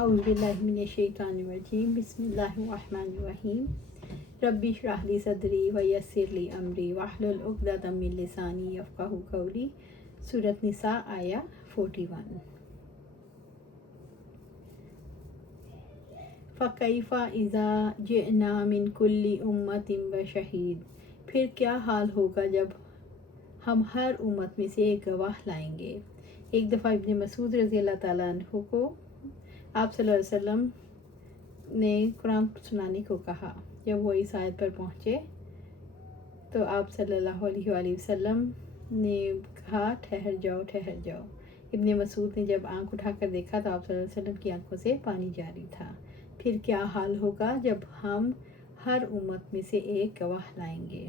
اعوذ باللہ من الشیطان الرجیم بسم اللہ الرحمن الرحیم رب اشرح لی صدری ویسر لی امری واحلل عقدۃ من لسانی یفقہوا قولی۔ سورۃ نساء آیا 41۔ فَكَيْفَ إِذَا جِئْنَا مِنْ كُلِّ أُمَّةٍ بِشَہِیدٍ، پھر کیا حال ہوگا جب ہم ہر امت میں سے ایک گواہ لائیں گے۔ ایک دفعہ ابن مسعود رضی اللہ تعالیٰ عنہ کو آپ صلی اللہ علیہ وسلم نے قرآن سنانے کو کہا۔ جب وہ اس آیت پر پہنچے تو آپ صلی اللہ علیہ وآلہ وسلم نے کہا ٹھہر جاؤ ٹھہر جاؤ۔ ابن مسعود نے جب آنکھ اٹھا کر دیکھا تو آپ صلی اللہ علیہ وسلم کی آنکھوں سے پانی جاری تھا۔ پھر کیا حال ہوگا جب ہم ہر امت میں سے ایک گواہ لائیں گے۔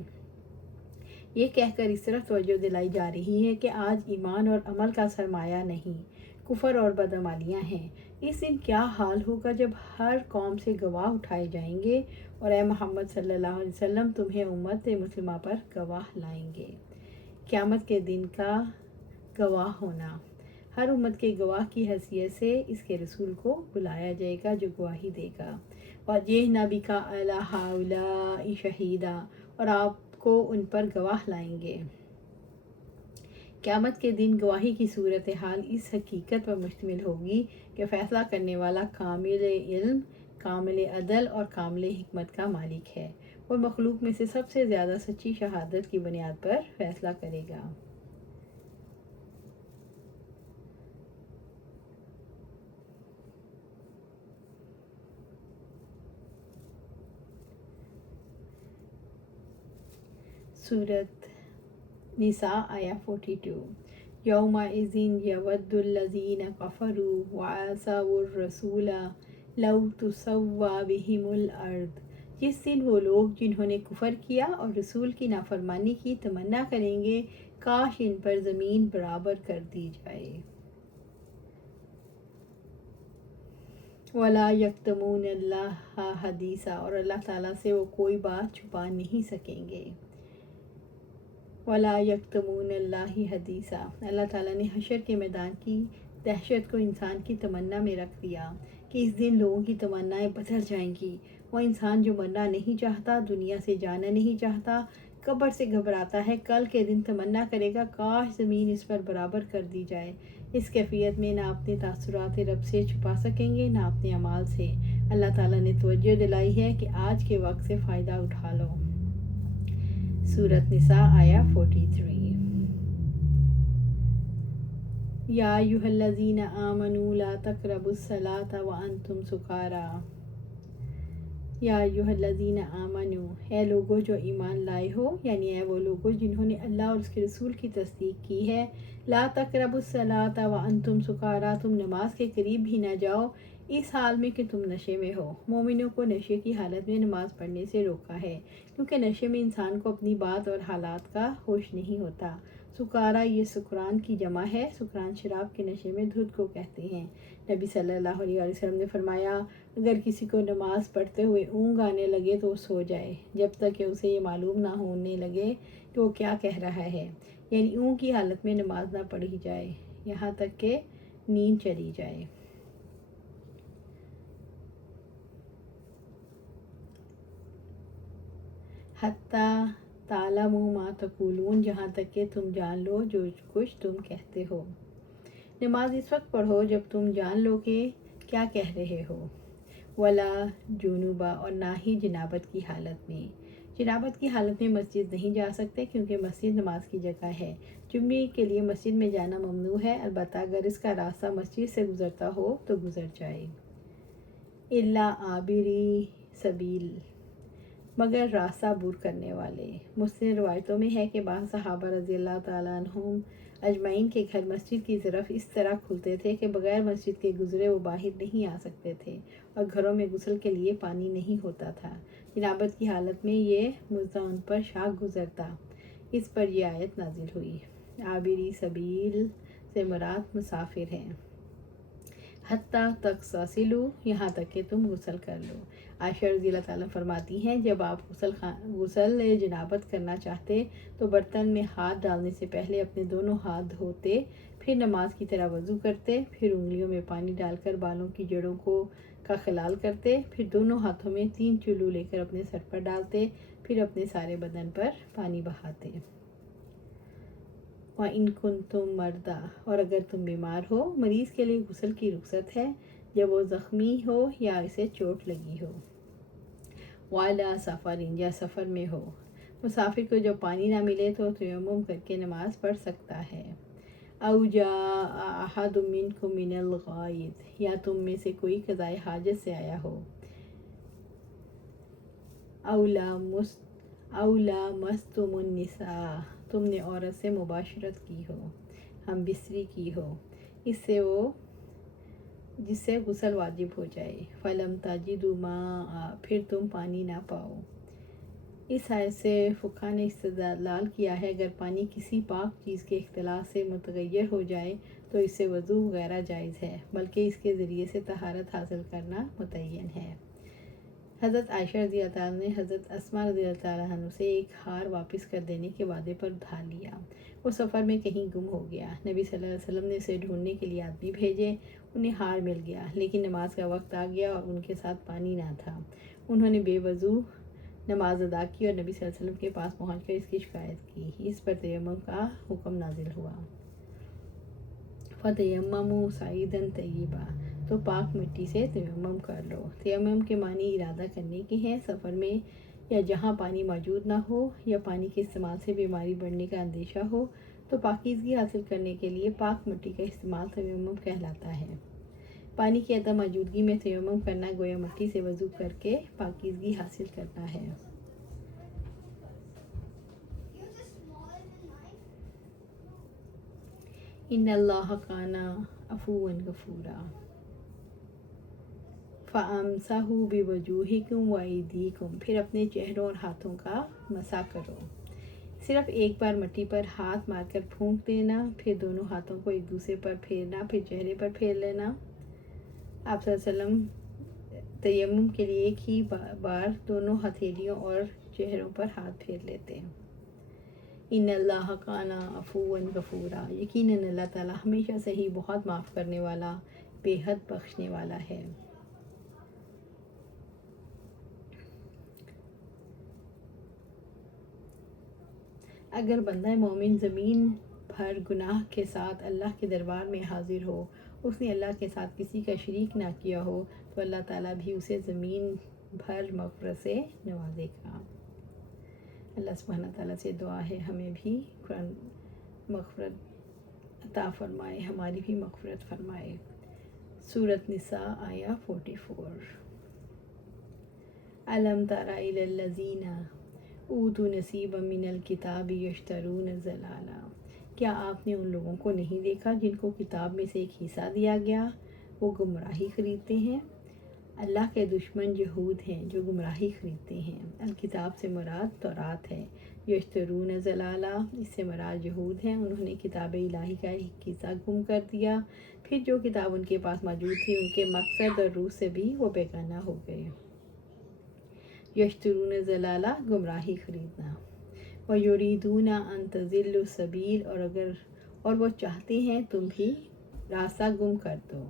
یہ کہہ کر اس طرف توجہ دلائی جا رہی ہے کہ آج ایمان اور عمل کا سرمایہ نہیں، کفر اور بدعمالیاں ہیں۔ اس دن کیا حال ہوگا جب ہر قوم سے گواہ اٹھائے جائیں گے اور اے محمد صلی اللہ علیہ وسلم تمہیں امت مسلمہ پر گواہ لائیں گے۔ قیامت کے دن کا گواہ ہونا، ہر امت کے گواہ کی حیثیت سے اس کے رسول کو بلایا جائے گا جو گواہی دے گا۔ وَجِئْنَا بِكَ عَلَىٰ هَٰؤُلَاءِ شَهِيدًا، اور آپ کو ان پر گواہ لائیں گے۔ قیامت کے دن گواہی کی صورتحال اس حقیقت پر مشتمل ہوگی کہ فیصلہ کرنے والا کامل علم، کامل عدل اور کامل حکمت کا مالک ہے۔ وہ مخلوق میں سے سب سے زیادہ سچی شہادت کی بنیاد پر فیصلہ کرے گا۔ سورۃ نساء آیا 42۔ یومئذ یود الذین کفروا وعصوا الرسول لو تسوی بہم الارض، جس دن وہ لوگ جنہوں نے کفر کیا اور رسول کی نافرمانی کی تمنا کریں گے کاش ان پر زمین برابر کر دی جائے۔ وَلَا یکتمون اللہ حدیثا، اور اللہ تعالیٰ سے وہ کوئی بات چھپا نہیں سکیں گے۔ وَلَا یکتمون اللہ حدیثا، اللہ تعالیٰ نے حشر کے میدان کی دہشت کو انسان کی تمنا میں رکھ دیا کہ اس دن لوگوں کی تمنائیں بدل جائیں گی۔ وہ انسان جو مرنا نہیں چاہتا، دنیا سے جانا نہیں چاہتا، قبر سے گھبراتا ہے، کل کے دن تمنا کرے گا کاش زمین اس پر برابر کر دی جائے۔ اس کیفیت میں نہ اپنے تاثرات رب سے چھپا سکیں گے نہ اپنے اعمال سے۔ اللہ تعالیٰ نے توجہ دلائی ہے کہ آج کے وقت سے فائدہ اٹھا لو۔ سورۃ نساء آیا 43۔ یا ایھا الذین آمنوا لا تقربوا الصلاۃ وانتم سکاریٰ، یا ایھا الذین آمنوا، اے لوگو جو ایمان لائے ہو، یعنی اے وہ لوگو جنہوں نے اللہ اور اس کے رسول کی تصدیق کی ہے، لا تقربوا الصلاۃ وانتم سکاریٰ، تم نماز کے قریب بھی نہ جاؤ اس حال میں کہ تم نشے میں ہو۔ مومنوں کو نشے کی حالت میں نماز پڑھنے سے روکا ہے، کیونکہ نشے میں انسان کو اپنی بات اور حالات کا ہوش نہیں ہوتا۔ سکارا یہ سکران کی جمع ہے، سکران شراب کے نشے میں دھت کو کہتے ہیں۔ نبی صلی اللہ علیہ وسلم نے فرمایا اگر کسی کو نماز پڑھتے ہوئے اونگ آنے لگے تو وہ سو جائے جب تک کہ اسے یہ معلوم نہ ہونے لگے کہ وہ کیا کہہ رہا ہے، یعنی اونگ کی حالت میں نماز نہ پڑھی جائے یہاں تک کہ نیند چلی جائے۔ حتیٰ تعلموا ما تقولون، جہاں تک کہ تم جان لو جو کچھ تم کہتے ہو۔ نماز اس وقت پڑھو جب تم جان لو کہ کیا کہہ رہے ہو۔ ولا جنوبا، اور نہ ہی جنابت کی حالت میں۔ جنابت کی حالت میں مسجد نہیں جا سکتے کیونکہ مسجد نماز کی جگہ ہے۔ جمعے کے لیے مسجد میں جانا ممنوع ہے، البتہ اگر اس کا راستہ مسجد سے گزرتا ہو تو گزر جائے۔ الا عابری سبیل، مگر راستہ عبور کرنے والے۔ مسلم روایتوں میں ہے کہ بعض صحابہ رضی اللہ تعالیٰ عنہم اجمعین کے گھر مسجد کی طرف اس طرح کھلتے تھے کہ بغیر مسجد کے گزرے وہ باہر نہیں آ سکتے تھے، اور گھروں میں غسل کے لیے پانی نہیں ہوتا تھا۔ جنابت کی حالت میں یہ مزدہ ان پر شاق گزرتا، اس پر یہ آیت نازل ہوئی۔ عابری سبیل سے مراد مسافر ہیں۔ حتیٰ تغتسلوا، یہاں تک کہ تم غسل کر لو۔ عائشہ رضی اللہ تعالیٰ فرماتی ہیں جب آپ غسل جنابت کرنا چاہتے تو برتن میں ہاتھ ڈالنے سے پہلے اپنے دونوں ہاتھ دھوتے، پھر نماز کی طرح وضو کرتے، پھر انگلیوں میں پانی ڈال کر بالوں کی جڑوں کا خلال کرتے، پھر دونوں ہاتھوں میں 3 چلو لے کر اپنے سر پر ڈالتے، پھر اپنے سارے بدن پر پانی بہاتے۔ وَإِن كُنتُم مَرْضَىٰ، اور اگر تم بیمار ہو، مریض کے لیے غسل کی رخصت ہے جب وہ زخمی ہو یا اسے چوٹ لگی ہو۔ وَعَلَىٰ سَفَرٍ، یا سفر میں ہو، مسافر کو جب پانی نہ ملے تو تیمم کر کے نماز پڑھ سکتا ہے۔ أَوْ جَاءَ أَحَدٌ مِّنكُم مِّنَ الْغَائِطِ، یا تم میں سے کوئی قضائے حاجت سے آیا ہو۔ أَوْ لَامَسْتُمُ النِّسَاءَ، تم نے عورت سے مباشرت کی ہو، ہم بستری کی ہو، جس سے غسل واجب ہو جائے۔ فَلَمْ تَجِدُوا مَاءً، پھر تم پانی نہ پاؤ۔ اس آیت سے فقہاء نے استدلال کیا ہے اگر پانی کسی پاک چیز کے اختلاط سے متغیر ہو جائے تو اس سے وضو وغیرہ جائز ہے، بلکہ اس کے ذریعے سے طہارت حاصل کرنا متعین ہے۔ حضرت عائشہ رضی اللہ تعالیٰ نے حضرت اسماء رضی اللہ تعالیٰ عنہ سے ایک ہار واپس کر دینے کے وعدے پر ادھار لیا۔ وہ سفر میں کہیں گم ہو گیا، نبی صلی اللہ علیہ وسلم نے اسے ڈھونڈنے کے لیے آدمی بھیجے، انہیں ہار مل گیا، لیکن نماز کا وقت آ گیا اور ان کے ساتھ پانی نہ تھا۔ انہوں نے بے وضو نماز ادا کی اور نبی صلی اللہ علیہ وسلم کے پاس پہنچ کر اس کی شکایت کی۔ اس پر تیمم کا حکم نازل ہوا۔ فَتَیَمَّمُوا صَعِیدًا طَیِّبًا، تو پاک مٹی سے تیمم کر لو۔ تیمم کے معنی ارادہ کرنے کے ہیں۔ سفر میں یا جہاں پانی موجود نہ ہو یا پانی کے استعمال سے بیماری بڑھنے کا اندیشہ ہو تو پاکیزگی حاصل کرنے کے لیے پاک مٹی کا استعمال تیمم کہلاتا ہے۔ پانی کی عدم موجودگی میں تیمم کرنا گویا مٹی سے وضو کر کے پاکیزگی حاصل کرنا ہے۔ ان اللہ کان عفوا غفورا۔ فَامْسَحُوا بِوُجُوهِكُمْ وَأَيْدِيكُمْ، پھر اپنے چہروں اور ہاتھوں کا مسح کرو۔ صرف ایک بار مٹی پر ہاتھ مار کر پھونک دینا، پھر دونوں ہاتھوں کو ایک دوسرے پر پھیرنا، پھر چہرے پر پھیر لینا۔ آپ صلی اللہ علیہ وسلم تیمم کے لیے ایک ہی بار دونوں ہتھیلیوں اور چہروں پر ہاتھ پھیر لیتے ہیں۔ ان اللہ کان عفوا غفورا، یقیناً اللہ تعالیٰ ہمیشہ سے ہی بہت معاف کرنے والا، بے حد بخشنے والا ہے۔ اگر بندہ مومن زمین بھر گناہ کے ساتھ اللہ کے دربار میں حاضر ہو، اس نے اللہ کے ساتھ کسی کا شریک نہ کیا ہو، تو اللہ تعالیٰ بھی اسے زمین بھر مغفرت سے نوازے گا۔ اللہ سبحانہ تعالیٰ سے دعا ہے ہمیں بھی قرآن مغفرت عطا فرمائے، ہماری بھی مغفرت فرمائے۔ سورۃ نساء آیہ 44۔ الم تر الی الذین اوتوا نصیبا من الکتاب یشترون الضلالہ، کیا آپ نے ان لوگوں کو نہیں دیکھا جن کو کتاب میں سے ایک حصہ دیا گیا، وہ گمراہی خریدتے ہیں؟ اللہ کے دشمن یہود ہیں جو گمراہی خریدتے ہیں۔ الکتاب سے مراد تورات ہے، یشترون ضلالہ اس سے مراد یہود ہیں، انہوں نے کتاب الہی کا ایک حصہ گم کر دیا، پھر جو کتاب ان کے پاس موجود تھی ان کے مقصد اور روح سے بھی وہ بیگانہ ہو گئے۔ یشترون ضلالہ گمراہی خریدنا۔ وَیُرِیدُونَ أَن تَضِلُّوا السَّبِیلَ، اور وہ چاہتے ہیں تم بھی راستہ گم کر دو۔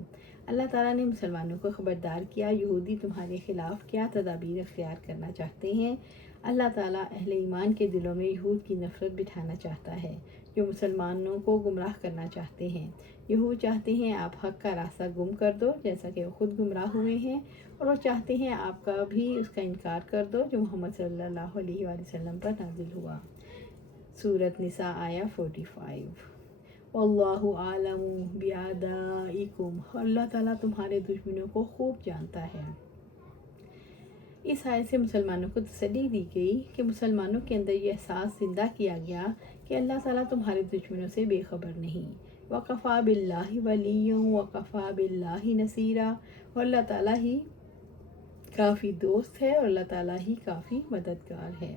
اللہ تعالیٰ نے مسلمانوں کو خبردار کیا یہودی تمہارے خلاف کیا تدابیر اختیار کرنا چاہتے ہیں۔ اللہ تعالیٰ اہل ایمان کے دلوں میں یہود کی نفرت بٹھانا چاہتا ہے جو مسلمانوں کو گمراہ کرنا چاہتے ہیں۔ یہود چاہتے ہیں آپ حق کا راستہ گم کر دو جیسا کہ وہ خود گمراہ ہوئے ہیں، اور وہ چاہتے ہیں آپ کا بھی اس کا انکار کر دو جو محمد صلی اللہ علیہ وآلہ وسلم پر نازل ہوا۔ سورۃ نساء آیہ 45۔ واللہ عالم بِأَعْدَائِکُمْ، اللہ تعالیٰ تمہارے دشمنوں کو خوب جانتا ہے۔ اس آیت سے مسلمانوں کو تسلی دی گئی کہ مسلمانوں کے اندر یہ احساس زندہ کیا گیا کہ اللہ تعالیٰ تمہارے دشمنوں سے بے خبر نہیں۔ وَقَفَى بِاللَّهِ وَلِيًّا وَقَفَى بِاللَّهِ نَصِيرًا، اور اللہ تعالیٰ ہی کافی دوست ہے اور اللہ تعالیٰ ہی کافی مددگار ہے۔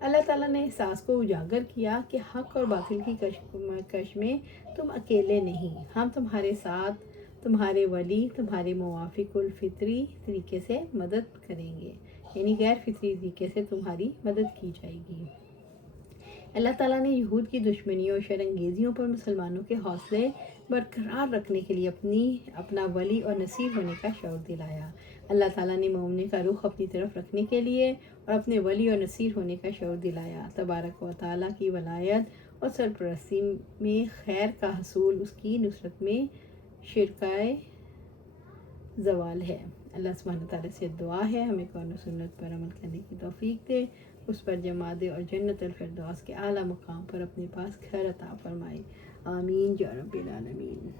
اللہ تعالیٰ نے احساس کو اجاگر کیا کہ حق اور باطل کی کش میں تم اکیلے نہیں، ہم تمہارے ساتھ، تمہارے ولی تمہارے موافق الفطری طریقے سے مدد کریں گے، یعنی غیر فطری طریقے سے تمہاری مدد کی جائے گی۔ اللہ تعالیٰ نے یہود کی دشمنیوں اور شرانگیزیوں پر مسلمانوں کے حوصلے برقرار رکھنے کے لیے اپنا ولی اور نصیر ہونے کا شعور دلایا۔ اللہ تعالیٰ نے مومن کا رخ اپنی طرف رکھنے کے لیے اور اپنے ولی اور نصیر ہونے کا شعور دلایا۔ تبارک و تعالیٰ کی ولایت اور سرپرستی میں خیر کا حصول اس کی نصرت میں شرکائے زوال ہے۔ اللہ سبحانہ تعالیٰ سے دعا ہے ہمیں قرآن و سنت پر عمل کرنے کی توفیق دے، اس پر جما دے اور جنت الفردوس کے اعلیٰ مقام پر اپنے پاس گھر عطا فرمائے۔ آمین یا رب العالمین۔